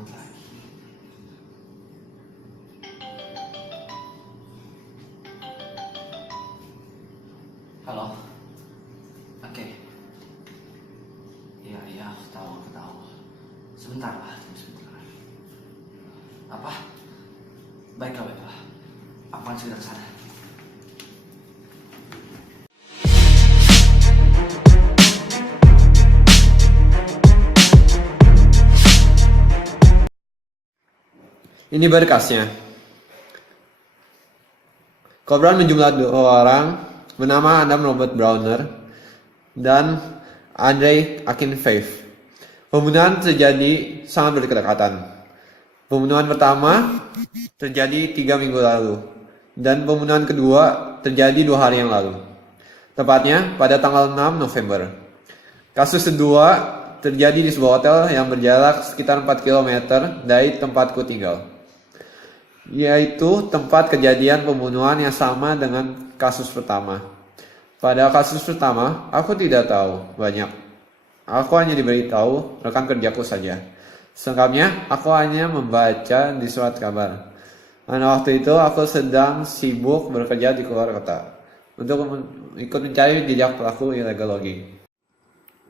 muat lagi. Halo. Oke. Iya, aku tahu. Sebentar lah, sebentar. Apa? Baiklah. Aku akan segera kesana. Ini berkasnya. Korban menjumlah 2 orang, bernama Adam Robert Browner dan Andrei Akinfeev. Pembunuhan terjadi sangat berdekatan. Pembunuhan pertama terjadi 3 minggu lalu, dan pembunuhan kedua terjadi 2 hari yang lalu. Tepatnya pada tanggal 6 November. Kasus kedua terjadi di sebuah hotel yang berjarak sekitar 4 km dari tempatku tinggal, yaitu tempat kejadian pembunuhan yang sama dengan kasus pertama. Pada kasus pertama, aku tidak tahu banyak. Aku hanya diberitahu rekan kerjaku saja. Selengkapnya, aku hanya membaca di surat kabar. Dan waktu itu aku sedang sibuk bekerja di luar kota untuk ikut mencari jejak pelaku illegal logging.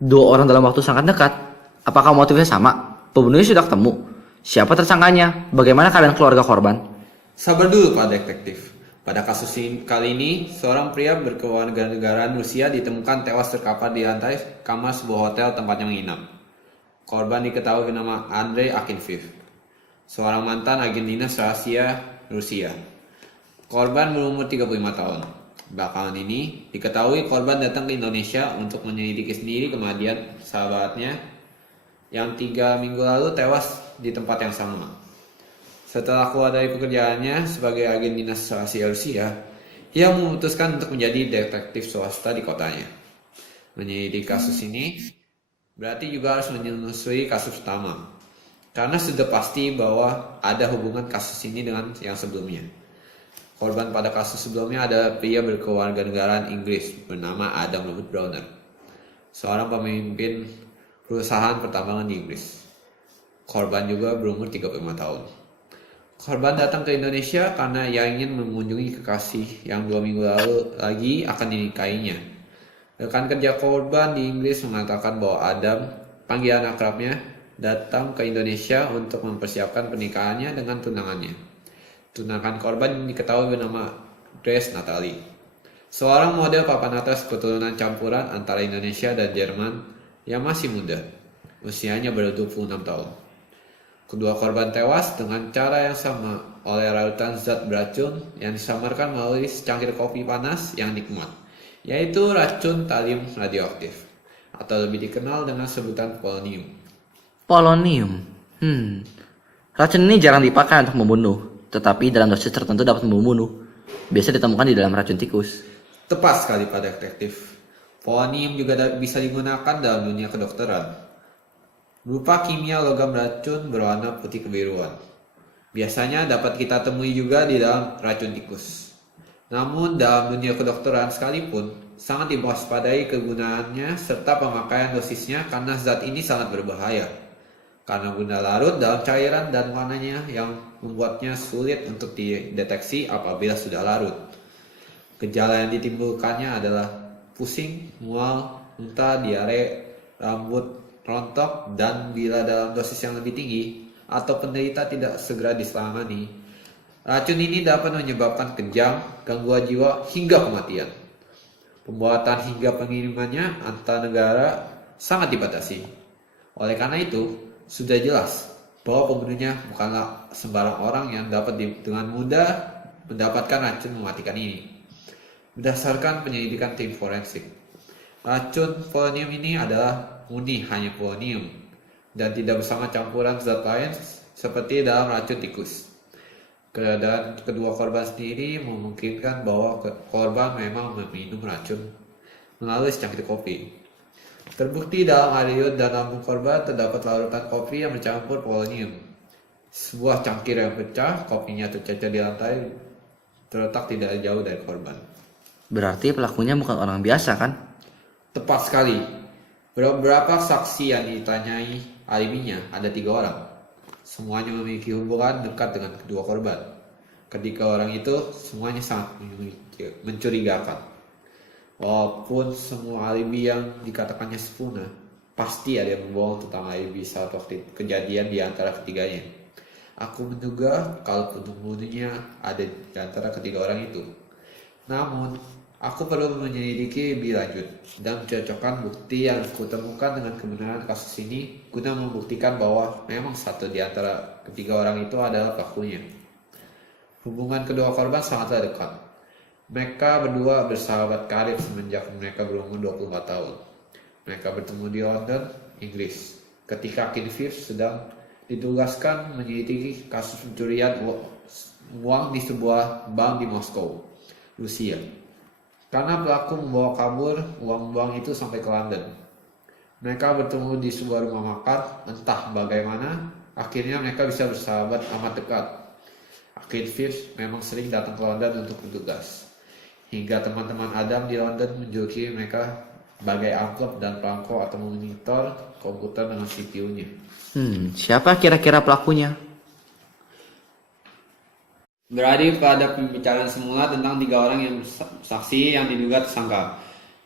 2 orang dalam waktu sangat dekat. Apakah motifnya sama? Pembunuhnya sudah ketemu. Siapa tersangkanya? Bagaimana keadaan keluarga korban? Sabar dulu Pak Detektif. Pada kasus kali ini, seorang pria berkewarganegaraan Rusia ditemukan tewas terkapar di lantai kamar sebuah hotel tempatnya menginap. Korban diketahui bernama Andrei Akinfeev, seorang mantan agen dinas rahasia Rusia. Korban berumur 35 tahun. Belakangan ini, diketahui korban datang ke Indonesia untuk menyelidiki sendiri kematian sahabatnya yang 3 minggu lalu tewas di tempat yang sama. Setelah keluar dari pekerjaannya sebagai agen dinas rahasia Rusia, ia memutuskan untuk menjadi detektif swasta di kotanya. Menyelidiki kasus ini berarti juga harus menyelesaikan kasus pertama, karena sudah pasti bahwa ada hubungan kasus ini dengan yang sebelumnya. Korban pada kasus sebelumnya adalah pria berkewarganegaraan Inggris bernama Adam Robert Browner, seorang pemimpin perusahaan pertambangan di Inggris. Korban juga berumur 35 tahun. Korban datang ke Indonesia karena ia ingin mengunjungi kekasih yang 2 minggu lalu lagi akan dinikahinya. Rekan kerja korban di Inggris mengatakan bahwa Adam, panggilan akrabnya, datang ke Indonesia untuk mempersiapkan pernikahannya dengan tunangannya. Tunangan korban diketahui bernama Grace Natalie, seorang model papan atas keturunan campuran antara Indonesia dan Jerman yang masih muda, usianya baru 26 tahun. Kedua korban tewas dengan cara yang sama oleh rarutan zat beracun yang disamarkan melalui secangkir kopi panas yang nikmat, yaitu racun talium radioaktif, atau lebih dikenal dengan sebutan polonium. Polonium. Racun ini jarang dipakai untuk membunuh, tetapi dalam dosis tertentu dapat membunuh. Biasa ditemukan di dalam racun tikus. Tepat sekali Pak Detektif. Polonium juga bisa digunakan dalam dunia kedokteran. Berupa kimia logam racun berwarna putih kebiruan. Biasanya dapat kita temui juga di dalam racun tikus. Namun dalam dunia kedokteran sekalipun, sangat diwaspadai kegunaannya serta pemakaian dosisnya karena zat ini sangat berbahaya. Karena guna larut dalam cairan dan warnanya yang membuatnya sulit untuk dideteksi apabila sudah larut. Gejala yang ditimbulkannya adalah pusing, mual, muntah, diare, rambut rontok, dan bila dalam dosis yang lebih tinggi atau penderita tidak segera ditangani, racun ini dapat menyebabkan kejang, gangguan jiwa, hingga kematian. Pembuatan hingga pengirimannya antar negara sangat dibatasi. Oleh karena itu, sudah jelas bahwa pembunuhnya bukanlah sembarang orang yang dapat dengan mudah mendapatkan racun mematikan ini. Berdasarkan penyelidikan tim forensik, racun polonium ini adalah murni hanya polonium dan tidak bersama campuran zat lain seperti dalam racun tikus. Keadaan kedua korban sendiri memungkinkan bahwa korban memang meminum racun melalui secangkir kopi. Terbukti dalam air liur dan lambung korban terdapat larutan kopi yang bercampur polonium. Sebuah cangkir yang pecah, kopinya tercecer di lantai, terletak tidak jauh dari korban. Berarti pelakunya bukan orang biasa kan? Tepat sekali. Beberapa saksi yang ditanyai alibinya ada 3 orang. Semuanya memiliki hubungan dekat dengan kedua korban. Ketiga orang itu semuanya sangat mencurigakan. Walaupun semua alibi yang dikatakannya sempurna, pasti ada yang membohong tentang alibi saat waktu kejadian di antara ketiganya. Aku menduga kalau pembunuhnya ada di antara ketiga orang itu. Namun, aku perlu menyelidiki lebih lanjut dan mencocokkan bukti yang kutemukan dengan kebenaran kasus ini guna membuktikan bahwa memang satu di antara ketiga orang itu adalah pelakunya. Hubungan kedua korban sangatlah dekat. Mereka berdua bersahabat karib semenjak mereka berumur 24 tahun. Mereka bertemu di London, Inggris, ketika King Fifth sedang ditugaskan menyelidiki kasus pencurian uang di sebuah bank di Moskow, Rusia. Karena pelaku membawa kabur uang-uang itu sampai ke London. Mereka bertemu di sebuah rumah makan, entah bagaimana, akhirnya mereka bisa bersahabat amat dekat. King Fifth memang sering datang ke London untuk bertugas. Hingga teman-teman Adam di London menjuluki mereka sebagai amplop dan perangko atau monitor komputer dengan CPU-nya. Siapa kira-kira pelakunya? Beralih pada pembicaraan semula tentang tiga orang yang saksi yang diduga tersangka.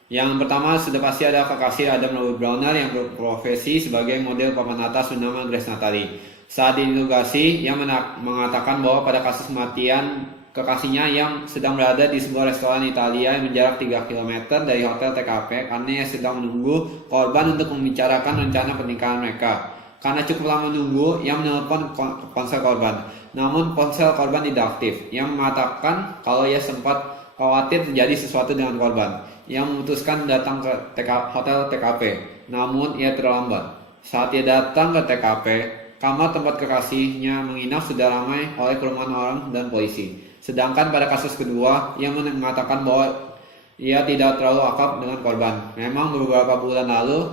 Yang pertama sudah pasti ada kekasih Adam Robert Browner yang berprofesi sebagai model papan atas bernama Grace Natalie. Saat diinterogasi, ia mengatakan bahwa pada kasus kematian kekasihnya yang sedang berada di sebuah restoran Italia yang menjarak 3 km dari hotel TKP karena ia sedang menunggu korban untuk membicarakan rencana pernikahan mereka. Karena cukup lama menunggu, ia menelpon ponsel korban. Namun ponsel korban tidak aktif. Ia mengatakan kalau ia sempat khawatir terjadi sesuatu dengan korban. Ia memutuskan datang ke hotel TKP. Namun ia terlambat. Saat ia datang ke TKP, kamar tempat kekasihnya menginap sudah ramai oleh kerumunan orang dan polisi. Sedangkan pada kasus kedua, ia mengatakan bahwa ia tidak terlalu akrab dengan korban. Memang beberapa bulan lalu,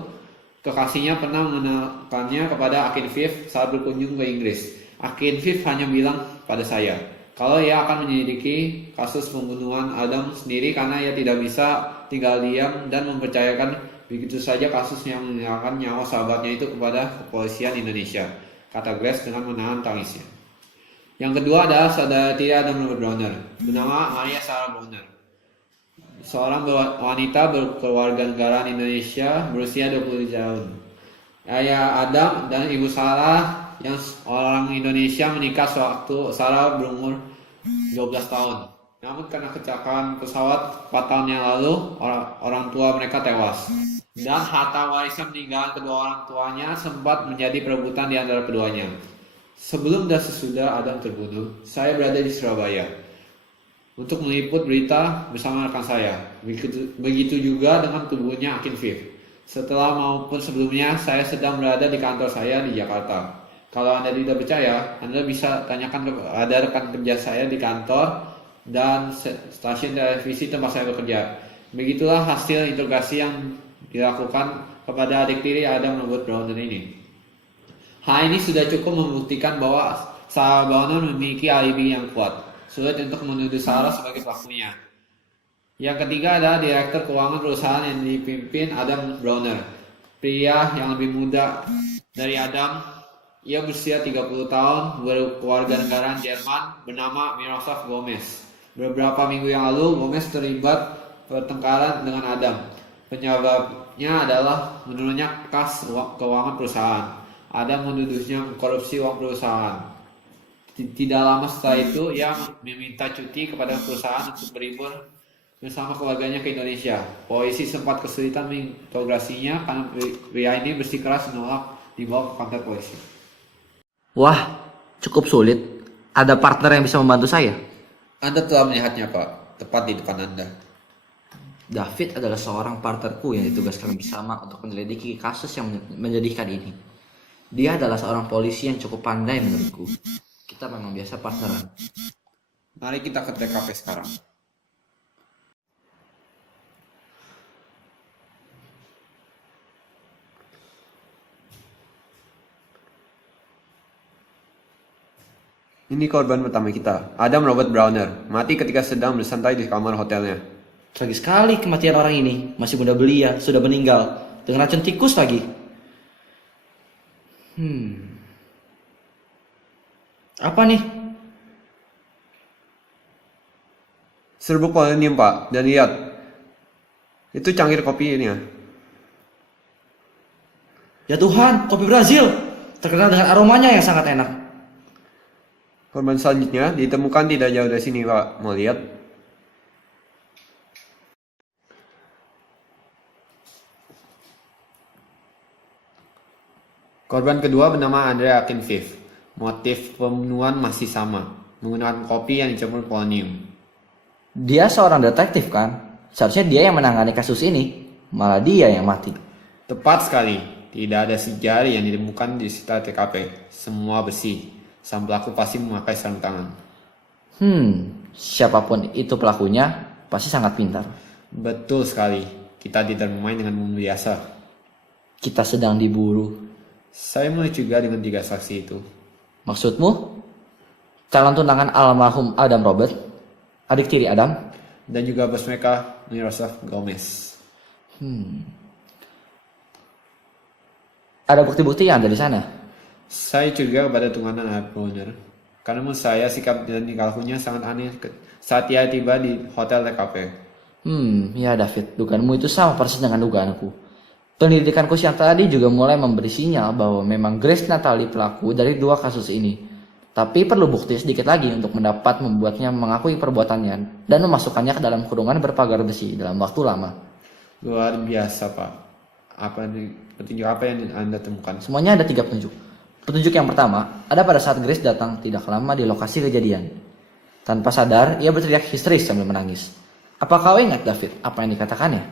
kekasihnya pernah mengenalkannya kepada Akin Fifth saat berkunjung ke Inggris. Akin Fifth hanya bilang pada saya, kalau ia akan menyelidiki kasus pembunuhan Adam sendiri karena ia tidak bisa tinggal diam dan mempercayakan begitu saja kasus yang menghilangkan nyawa sahabatnya itu kepada kepolisian Indonesia, kata Grace dengan menahan tangisnya. Yang kedua adalah saudara tiri Adam Robert Browner, bernama Maria Sarah Browner. Seorang wanita berkewarganegaraan Indonesia berusia 20 tahun. Ayah Adam dan ibu Sarah yang orang Indonesia menikah sewaktu Sarah berumur 12 tahun. Namun karena kecelakaan pesawat 4 tahun yang lalu, orang tua mereka tewas. Dan harta warisan peninggalan kedua orang tuanya sempat menjadi perebutan di antara keduanya. Sebelum dan sesudah Adam terbunuh, saya berada di Surabaya untuk meliput berita bersama rekan saya. Begitu juga dengan tubuhnya Akin Fifth. Setelah maupun sebelumnya, saya sedang berada di kantor saya di Jakarta. Kalau Anda tidak percaya, Anda bisa tanyakan kepada rekan kerja saya di kantor dan stasiun televisi tempat saya bekerja. Begitulah hasil interogasi yang dilakukan kepada adik tiri Adam Robert Browner ini. Hal ini sudah cukup membuktikan bahwa Sarah Browner memiliki alibi yang kuat. Sulit untuk menuduh Sarah sebagai pelakunya. Yang ketiga adalah direktur keuangan perusahaan yang dipimpin Adam Browner, pria yang lebih muda dari Adam. Ia berusia 30 tahun, berkewarganegaraan Jerman, bernama Miroslav Gomez. Beberapa minggu yang lalu, Gomez terlibat pertengkaran dengan Adam. Penyebabnya adalah menurunnya kas keuangan perusahaan. Adam menuduhnya korupsi uang perusahaan. Tidak lama setelah itu, ia meminta cuti kepada perusahaan untuk berlibur bersama keluarganya ke Indonesia. Polisi sempat kesulitan menginterogasinya karena pria ini bersikeras menolak dibawa ke kantor polisi. Wah, cukup sulit. Ada partner yang bisa membantu saya? Anda telah melihatnya, Pak, tepat di depan Anda. David adalah seorang partnerku yang ditugaskan bersama untuk menyelidiki kasus yang menyedihkan ini. Dia adalah seorang polisi yang cukup pandai menurutku. Kita memang biasa partneran. Mari kita ke TKP sekarang. Ini korban pertama kita, Adam Robert Browner, mati ketika sedang bersantai di kamar hotelnya. Tragis sekali kematian orang ini. Masih muda belia, sudah meninggal. Dengan racun tikus lagi. Apa nih? Serbuk polonium, Pak. Dan lihat, itu cangkir kopinya. Ya Tuhan, kopi Brazil. Terkenal dengan aromanya yang sangat enak. Korban selanjutnya ditemukan tidak jauh dari sini, Pak. Mau lihat? Korban kedua bernama Andrea Akinfeev. Motif pembunuhan masih sama, menggunakan kopi yang dicampur polonium. Dia seorang detektif kan? Seharusnya dia yang menangani kasus ini. Malah dia yang mati. Tepat sekali, tidak ada jari yang ditemukan di sekitar TKP. Semua bersih. Sang pelaku pasti memakai sarung tangan. Siapapun itu pelakunya pasti sangat pintar. Betul sekali, kita tidak bermain dengan bumbu biasa. Kita sedang diburu. Saya mulai juga dengan 3 saksi itu. Maksudmu? Calon tunangan almarhum Adam Robert, adik tiri Adam, Dan juga bos mereka, Miroslav Gomez. ada bukti-bukti yang ada di sana. Saya curiga kepada tunangan Abner. Karena menurut saya sikap dan tingkah lakunya sangat aneh saat dia tiba di hotel TKP. Ya David, dugaanmu itu sama persis dengan dugaanku. Penyelidikanku siang tadi juga mulai memberi sinyal bahwa memang Grace Natalie pelaku dari 2 kasus ini. Tapi perlu bukti sedikit lagi untuk membuatnya mengakui perbuatannya dan memasukkannya ke dalam kurungan berpagar besi dalam waktu lama. Luar biasa, Pak. Petunjuk apa yang Anda temukan? Semuanya ada 3 petunjuk. Petunjuk yang pertama, ada pada saat Grace datang tidak lama di lokasi kejadian. Tanpa sadar, ia berteriak histeris sambil menangis. Apa kau ingat, David, apa yang dikatakannya?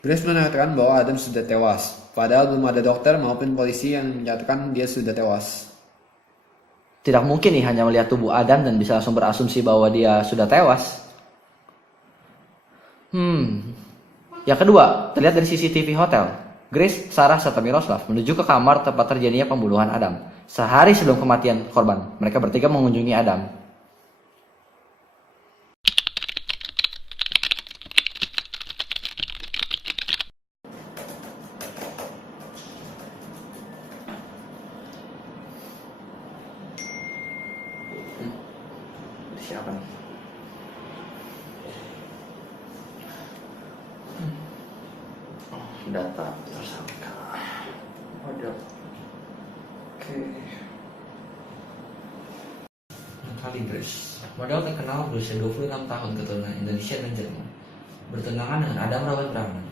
Grace mengatakan bahwa Adam sudah tewas, padahal belum ada dokter maupun polisi yang menyatakan dia sudah tewas. Tidak mungkin nih hanya melihat tubuh Adam dan bisa langsung berasumsi bahwa dia sudah tewas. Yang kedua, terlihat dari CCTV hotel. Grace, Sarah, serta Miroslav menuju ke kamar tempat terjadinya pembunuhan Adam. Sehari sebelum kematian korban, mereka bertiga mengunjungi Adam. Siapa nih? Data tersangka. Waduh. Oke. Natalie Grace, model terkenal berusia 26 tahun keturunan Indonesia dan Jerman, bertunangan dengan Adam Robert Brahman.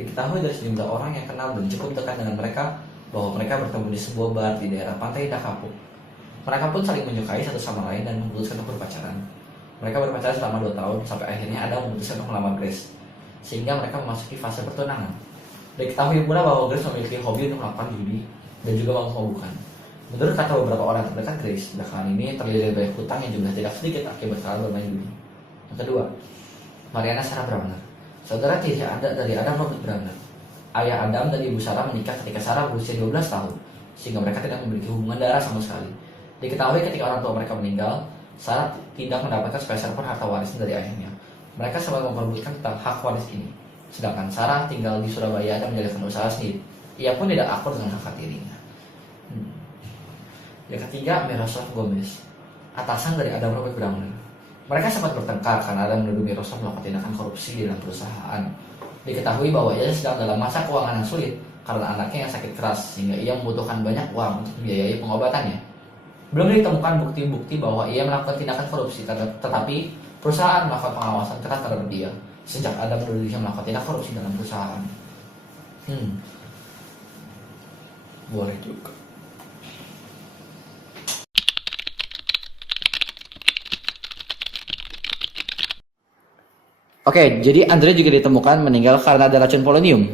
Diketahui dari sejumlah orang yang kenal dan cukup dekat dengan mereka bahwa mereka bertemu di sebuah bar di daerah pantai Dakapo. Mereka pun saling menyukai satu sama lain dan memutuskan untuk berpacaran. Mereka berpacaran selama 2 tahun sampai akhirnya Adam memutuskan untuk melamar Grace, sehingga mereka memasuki fase pertunangan. Diketahui pula bahwa Grace memiliki hobi untuk melakukan judi dan juga mabuk-mabukan. Menurut kata beberapa orang terdekat Grace, belakangan ini terdiri dari banyak hutang yang jumlah tidak sedikit akibat kalah bermain judi. Yang kedua, Mariana Sarah Brahman, saudara tiri dari Adam Robert Brahman. Ayah Adam dan ibu Sarah menikah ketika Sarah berusia 12 tahun, sehingga mereka tidak memiliki hubungan darah sama sekali. Diketahui ketika orang tua mereka meninggal, Sarah tidak mendapatkan sepeser pun harta warisan dari ayahnya. Mereka sempat memperebutkan tentang hak waris ini. Sedangkan Sarah tinggal di Surabaya dan menjalankan usaha sendiri. Ia pun tidak akur dengan kakak tirinya. Yang ketiga, Miroslav Gomez, atasan dari Adam Robert Brahman. Mereka sempat bertengkar karena Adam menuduh Miroslav melakukan tindakan korupsi di dalam perusahaan. Diketahui bahwa ia sedang dalam masa keuangan yang sulit karena anaknya yang sakit keras, sehingga ia membutuhkan banyak uang untuk membiayai pengobatannya. Belum ditemukan bukti-bukti bahwa ia melakukan tindakan korupsi, tetapi perusahaan melakukan pengawasan ketat terhadap dia sejak Adam menuduh dia melakukan tindak korupsi dalam perusahaan. Boleh juga. Oke, jadi Andre juga ditemukan meninggal karena ada racun polonium.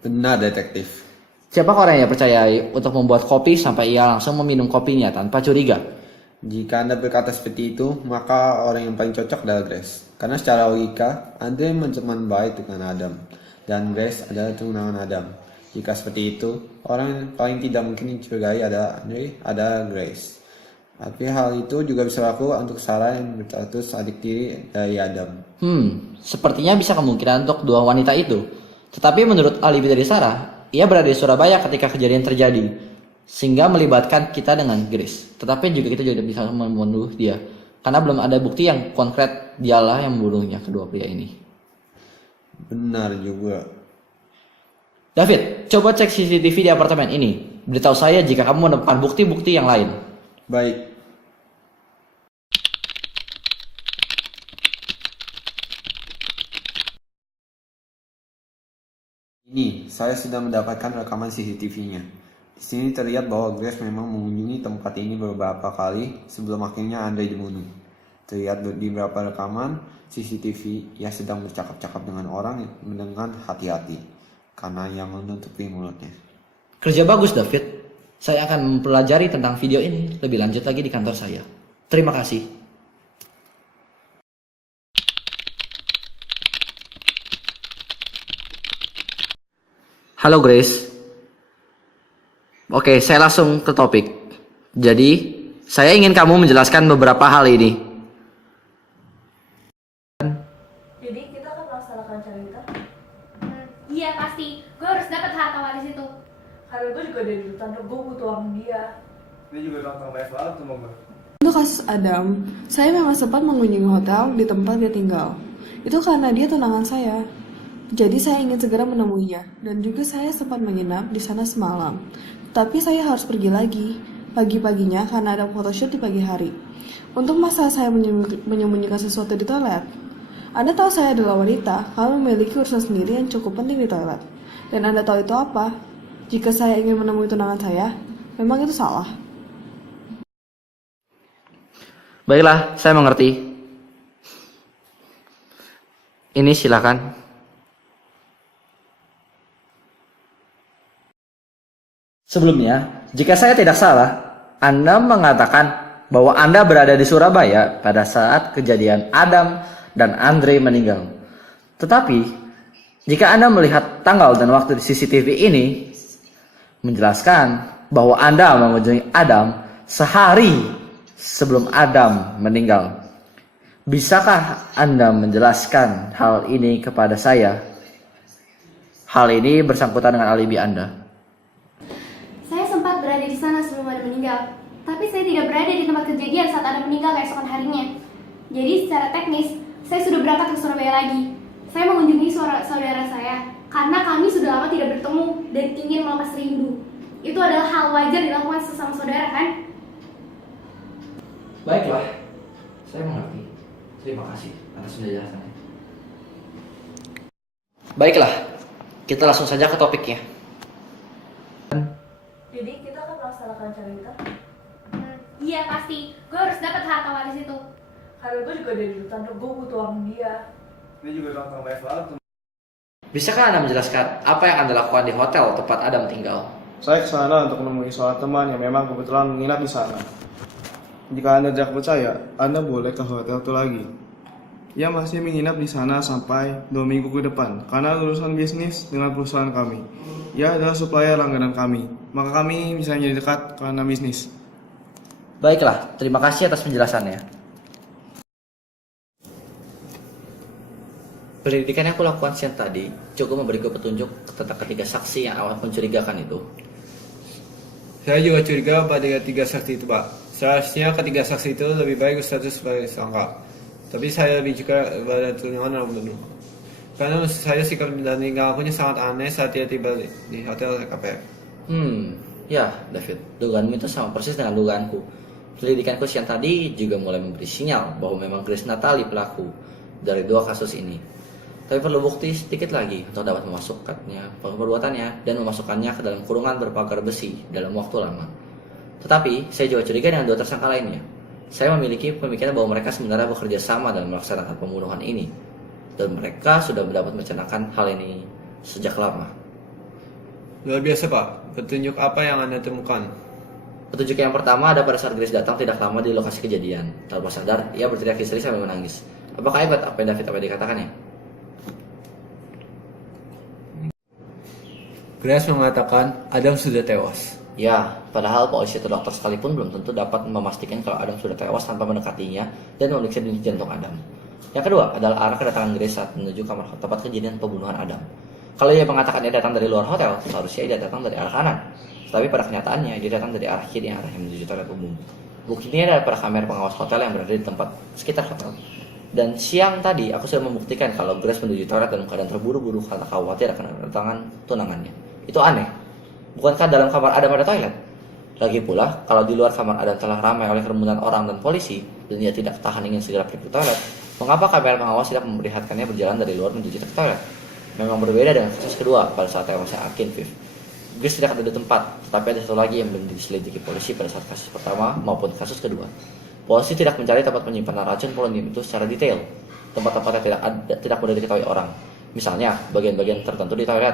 Benar, detektif. Siapa orang yang percayai untuk membuat kopi sampai ia langsung meminum kopinya tanpa curiga? Jika Anda berkata seperti itu, maka orang yang paling cocok adalah Grace. Karena secara logika, Andre berteman baik dengan Adam, dan Grace adalah tunangan Adam. Jika seperti itu, orang yang paling tidak mungkin dicurigai adalah Andre, adalah Grace. Tapi hal itu juga bisa berlaku untuk Sarah yang berstatus adik tiri dari Adam. Sepertinya bisa kemungkinan untuk dua wanita itu. Tetapi menurut alibi dari Sarah, ia berada di Surabaya ketika kejadian terjadi. Sehingga melibatkan kita dengan Grace. Tetapi juga kita tidak bisa membunuh dia. Karena belum ada bukti yang konkret dialah yang membunuhnya kedua pria ini. Benar juga. David, coba cek CCTV di apartemen ini. Beritahu saya jika kamu menemukan bukti-bukti yang lain. Baik. Ini, saya sudah mendapatkan rekaman CCTV-nya. Di sini terlihat bahwa Grace memang mengunjungi tempat ini beberapa kali sebelum akhirnya Andre dibunuh. Terlihat di beberapa rekaman CCTV ia sedang bercakap-cakap dengan orang dengan hati-hati karena yang menutupi mulutnya. Kerja bagus, David. Saya akan mempelajari tentang video ini lebih lanjut lagi di kantor saya. Terima kasih. Halo Grace. Oke, saya langsung ke topik. Jadi, saya ingin kamu menjelaskan beberapa hal ini. Jadi kita akan melaksanakan cerita. Iya pasti, gue harus dapat harta waris itu. Karena gue juga dari dulu tante gue butuh uang dia. Dia juga gampang banyak banget sama gue. Untuk kasus Adam, saya memang sempat mengunjungi hotel di tempat dia tinggal. Itu karena dia tunangan saya. Jadi saya ingin segera menemuinya, dan juga saya sempat menginap di sana semalam. Tapi saya harus pergi lagi, pagi-paginya karena ada photoshoot di pagi hari. Untuk masa saya menyembunyikan sesuatu di toilet. Anda tahu saya adalah wanita, kalau memiliki urusan sendiri yang cukup penting di toilet. Dan Anda tahu itu apa? Jika saya ingin menemui tunangan saya, memang itu salah. Baiklah, saya mengerti. Ini silakan. Sebelumnya, jika saya tidak salah, Anda mengatakan bahwa Anda berada di Surabaya pada saat kejadian Adam dan Andre meninggal. Tetapi, jika Anda melihat tanggal dan waktu di CCTV ini, menjelaskan bahwa Anda mengunjungi Adam sehari sebelum Adam meninggal. Bisakah Anda menjelaskan hal ini kepada saya? Hal ini bersangkutan dengan alibi Anda. Saya sempat berada di sana sebelum Adam meninggal, tapi saya tidak berada di tempat kejadian saat Adam meninggal keesokan harinya. Jadi secara teknis, saya sudah berangkat ke Surabaya lagi. Saya mengunjungi saudara saya karena kami sudah lama tidak bertemu dan ingin melepas rindu. Itu adalah hal wajar dilakukan sesama saudara, kan? Baiklah, saya mengerti. Terima kasih atas penjelasannya. Baiklah, kita langsung saja ke topiknya. Jadi kita akan melaksanakan cerita. Iya pasti, gue harus dapat harta waris itu. Karena gue juga dari dulu tante gue butuh uang dia. Dia juga gampang banyak banget. Bisakah Anda menjelaskan apa yang Anda lakukan di hotel tempat Adam tinggal? Saya ke sana untuk menemui seorang teman yang memang kebetulan menginap di sana. Jika Anda tidak percaya, Anda boleh ke hotel itu lagi. Ia masih menginap di sana sampai 2 minggu ke depan karena urusan bisnis dengan perusahaan kami. Ia adalah supplier langganan kami, maka kami bisa menjadi dekat karena bisnis. Baiklah, terima kasih atas penjelasannya. Penyelidikan yang aku lakukan siang tadi cukup memberiku petunjuk tentang ketiga saksi yang awal mencurigakan itu. Saya juga curiga pada ketiga saksi itu, Pak. Seharusnya ketiga saksi itu lebih baik status sebagai tersangka. Tapi saya lebih juga pada tunangan orang bunuh. Karena menurut saya sikap dan tingkahnya sangat aneh saat dia tiba di hotel KPR. Ya David, dugaanmu itu sama persis dengan dugaanku. Penyelidikanku siang tadi juga mulai memberi sinyal bahwa memang Grace Natali pelaku dari dua kasus ini. Tapi perlu bukti sedikit lagi untuk dapat memasukkannya perbuatannya dan memasukkannya ke dalam kurungan berpagar besi dalam waktu lama. Tetapi saya juga curiga dengan dua tersangka lainnya. Saya memiliki pemikiran bahwa mereka sebenarnya bekerja sama dalam melaksanakan pembunuhan ini, dan mereka sudah dapat mencanangkan hal ini sejak lama. Luar biasa, Pak. Petunjuk apa yang Anda temukan? Petunjuk yang pertama ada pada saat Grace datang tidak lama di lokasi kejadian. Tanpa sadar, ia berteriak histeris sambil menangis. Apakah hebat apa yang David dikatakannya? Grace mengatakan Adam sudah tewas. Ya, padahal polisi atau dokter sekalipun belum tentu dapat memastikan kalau Adam sudah tewas tanpa mendekatinya dan memeriksa denyut jantung Adam. Yang kedua adalah arah kedatangan Grace saat menuju kamar tempat kejadian pembunuhan Adam. Kalau ia mengatakan dia datang dari luar hotel, seharusnya dia datang dari arah kanan. Tapi pada kenyataannya, dia datang dari arah kiri yang arah yang menuju toilet umum. Buktinya adalah pada kamera pengawas hotel yang berada di tempat sekitar hotel. Dan siang tadi, aku sudah membuktikan kalau Grace menuju toilet dalam keadaan terburu-buru karena khawatir akan kedatangan tunangannya. Itu aneh. Bukankah dalam kamar Adam ada toilet? Lagi pula, kalau di luar kamar Adam telah ramai oleh kerumunan orang dan polisi, dan dia tidak tahan ingin segera pergi ke toilet, mengapa kamera pengawas tidak memperlihatkannya berjalan dari luar menuju ke toilet? Memang berbeda dengan kasus kedua pada saat tewasnya Akin Viv. Grace tidak ada di tempat, tetapi ada satu lagi yang belum diselidiki polisi pada saat kasus pertama maupun kasus kedua. Polisi tidak mencari tempat penyimpanan racun polonium itu secara detail. Tempat-tempat yang tidak mudah diketahui orang. Misalnya, bagian-bagian tertentu di toilet.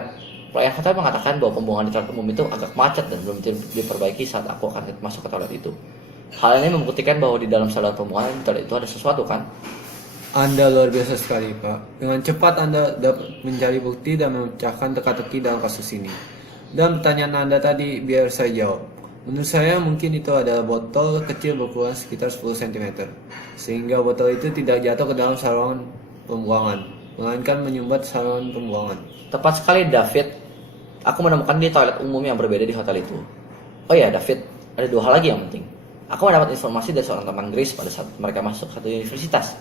Pelayan hotel mengatakan bahwa pembuangan di toilet umum itu agak macet dan belum diperbaiki saat aku akan masuk ke toilet itu. Hal ini membuktikan bahwa di dalam saluran pembuangan di toilet itu ada sesuatu kan? Anda luar biasa sekali, Pak. Dengan cepat Anda dapat mencari bukti dan memecahkan teka-teki dalam kasus ini. Dan pertanyaan Anda tadi biar saya jawab. Menurut saya mungkin itu adalah botol kecil berukuran sekitar 10 cm. Sehingga botol itu tidak jatuh ke dalam saluran pembuangan, melainkan menyumbat saluran pembuangan. Tepat sekali, David. Aku menemukan di toilet umum yang berbeda di hotel itu. Oh ya, David, ada dua hal lagi yang penting. Aku mendapat informasi dari seorang teman Grace pada saat mereka masuk satu universitas.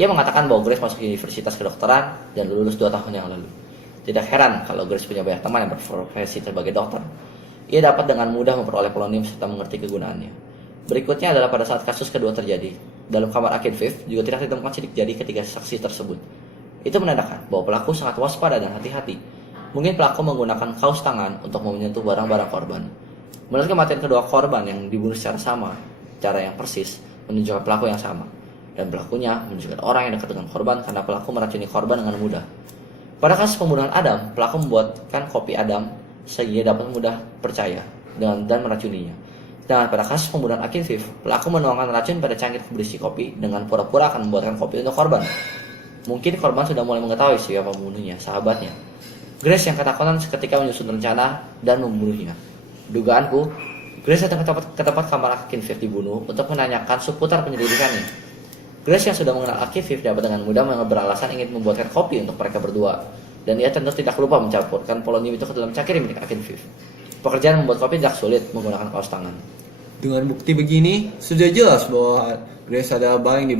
Ia mengatakan bahwa Grace masuk universitas kedokteran dan lulus 2 tahun yang lalu. Tidak heran kalau Grace punya banyak teman yang berprofesi sebagai dokter. Ia dapat dengan mudah memperoleh polonium serta mengerti kegunaannya. Berikutnya adalah pada saat kasus kedua terjadi. Dalam kamar Akin Viv juga tidak ditemukan sidik jari ketiga saksi tersebut. Itu menandakan bahwa pelaku sangat waspada dan hati-hati. Mungkin pelaku menggunakan kaos tangan untuk menyentuh barang-barang korban. Menurut kematian kedua korban yang dibunuh secara sama, cara yang persis menunjukkan pelaku yang sama. Dan pelakunya menunjukkan orang yang dekat dengan korban karena pelaku meracuni korban dengan mudah. Pada kasus pembunuhan Adam, pelaku membuatkan kopi Adam sehingga dapat mudah percaya dan meracuninya. Dan pada kasus pembunuhan Akin Viv, pelaku menuangkan racun pada cangkir berisi kopi dengan pura-pura akan membuatkan kopi untuk korban. Mungkin korban sudah mulai mengetahui siapa pembunuhnya, sahabatnya. Grace yang ketakutan ketika menyusun rencana dan membunuhnya. Dugaanku, Grace datang ke tempat kamar Akin Viv dibunuh untuk menanyakan seputar penyelidikannya. Grace yang sudah mengenal Akin Viv dapat dengan mudah beralasan ingin membuatkan kopi untuk mereka berdua. Dan ia tentu tidak lupa mencampurkan polonium itu ke dalam cangkir milik Akin Viv. Pekerjaan membuat kopi tidak sulit menggunakan kaos tangan. Dengan bukti begini, sudah jelas bahwa Grace adalah baling di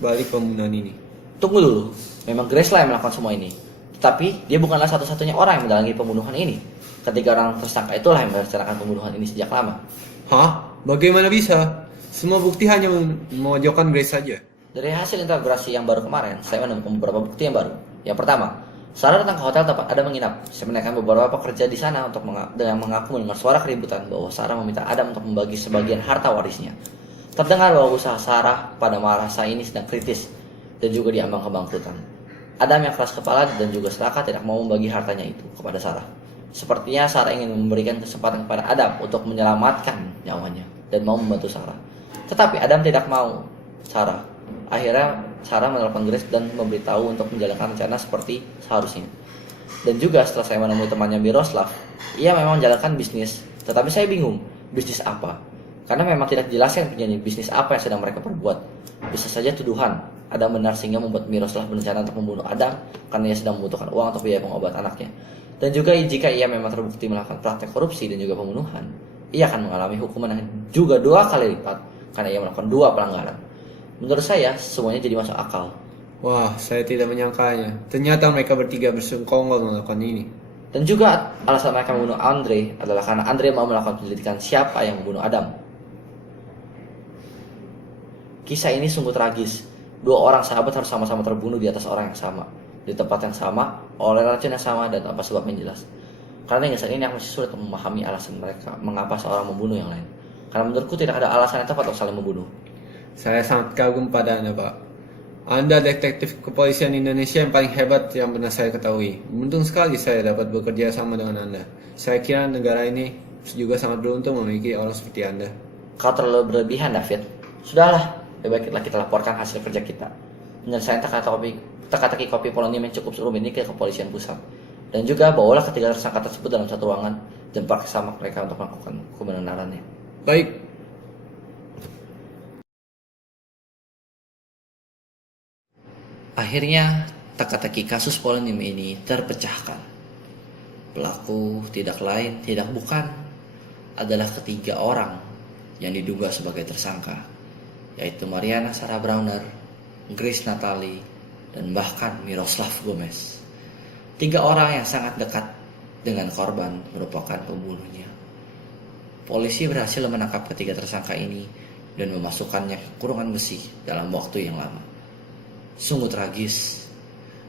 balik pembunuhan ini. Tunggu dulu, memang Grace lah yang melakukan semua ini. Tetapi dia bukanlah satu-satunya orang yang mendalangi pembunuhan ini. Ketiga orang tersangka itulah yang merencanakan pembunuhan ini sejak lama. Hah? Bagaimana bisa? Semua bukti hanya memojokkan Grace saja. Dari hasil integrasi yang baru kemarin, saya menemukan beberapa bukti yang baru. Yang pertama, Sarah datang ke hotel tempat Adam menginap. Saya menanyakan beberapa pekerja di sana dengan mengaku mendengar suara keributan bahwa Sarah meminta Adam untuk membagi sebagian harta warisnya. Terdengar bahwa usaha Sarah pada masa ini sedang kritis dan juga diambang kebangkrutan. Adam yang keras kepala dan juga serakah tidak mau membagi hartanya itu kepada Sarah. Sepertinya Sarah ingin memberikan kesempatan kepada Adam untuk menyelamatkan nyawanya dan mau membantu Sarah. Tetapi Adam tidak mau Sarah. Akhirnya Sarah menelpon Grace dan memberitahu untuk menjalankan rencana seperti seharusnya. Dan juga setelah saya menemui temannya Miroslav, ia memang menjalankan bisnis. Tetapi saya bingung, bisnis apa? Karena memang tidak dijelaskan punya bisnis apa yang sedang mereka perbuat. Bisa saja tuduhan Adam benar sehingga membuat Miroslav berencana untuk membunuh Adam karena ia sedang membutuhkan uang untuk biaya pengobat anaknya. Dan juga jika ia memang terbukti melakukan praktek korupsi dan juga pembunuhan, ia akan mengalami hukuman yang juga 2 kali lipat karena ia melakukan 2 pelanggaran. Menurut saya, semuanya jadi masuk akal. Wah, saya tidak menyangkanya. Ternyata mereka bertiga bersekongkol melakukan ini. Dan juga alasan mereka membunuh Andre adalah karena Andre mau melakukan penyelidikan siapa yang membunuh Adam. Kisah ini sungguh tragis. 2 orang sahabat harus sama-sama terbunuh di atas orang yang sama, di tempat yang sama, oleh racun yang sama, dan tanpa sebab yang jelas. Karena hingga saat ini aku masih sulit memahami alasan mereka mengapa seorang membunuh yang lain. Karena menurutku tidak ada alasan yang tepat untuk saling membunuh. Saya sangat kagum pada Anda, Pak. Anda detektif kepolisian Indonesia yang paling hebat yang pernah saya ketahui. Beruntung sekali saya dapat bekerja sama dengan Anda. Saya kira negara ini juga sangat beruntung memiliki orang seperti Anda. Kau terlalu berlebihan, David. Sudahlah, lebih baiklah kita laporkan hasil kerja kita. Penyelesaian teka-teki kopi polonium yang cukup rumit ini ke kepolisian pusat. Dan juga bawalah ketiga tersangka tersebut dalam satu ruangan dan paksa mereka untuk melakukan kebenarannya. Baik. Akhirnya, teka-teki kasus polonium ini terpecahkan. Pelaku tidak lain, tidak bukan, adalah ketiga orang yang diduga sebagai tersangka, yaitu Mariana Sarah Browner, Grace Natalie, dan bahkan Miroslav Gomez. 3 orang yang sangat dekat dengan korban merupakan pembunuhnya. Polisi berhasil menangkap ketiga tersangka ini dan memasukkannya ke kurungan besi dalam waktu yang lama. Sungguh tragis.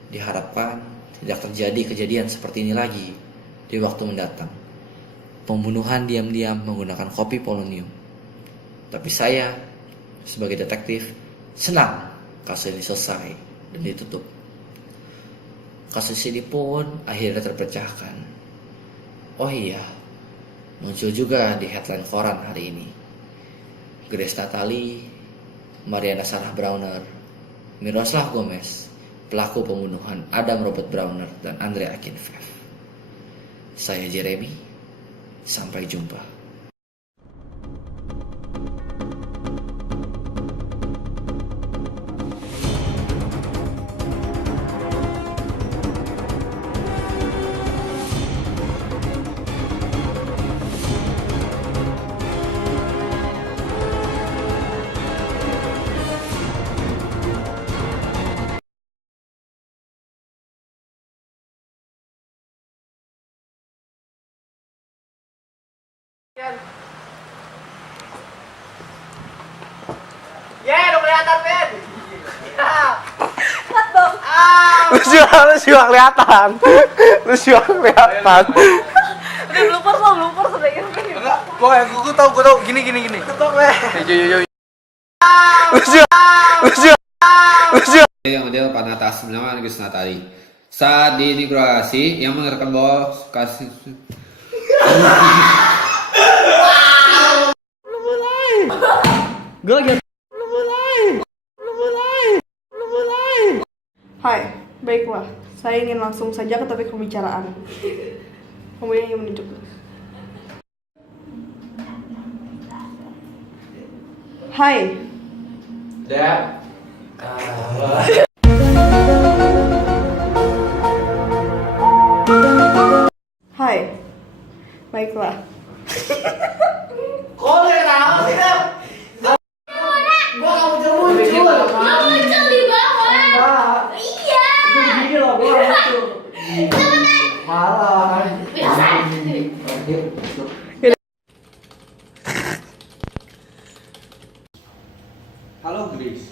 Diharapkan tidak terjadi kejadian seperti ini lagi di waktu mendatang. Pembunuhan diam-diam menggunakan kopi polonium. Tapi saya, sebagai detektif, senang kasus ini selesai dan ditutup. Kasus ini pun akhirnya terpecahkan. Oh iya, muncul juga di headline koran hari ini. Grace Natalie, Mariana Sarah Browner, Miroslav Gomez, pelaku pembunuhan Adam Robert Browner dan Andrei Akinfev. Saya Jeremy, sampai jumpa. Lu juga kelihatan. Udah blooper sudah ini. Gue tau gini. Ketok leh. Yo. Yang model Panatas bernama Grace Natalie. Saat di imigrasi yang mengatakan bahwa kasus Hai, baiklah. Saya ingin langsung saja ke topik pembicaraan. Kemudian ia menunjuk. Hai. Hai. Baiklah. Halo Grace.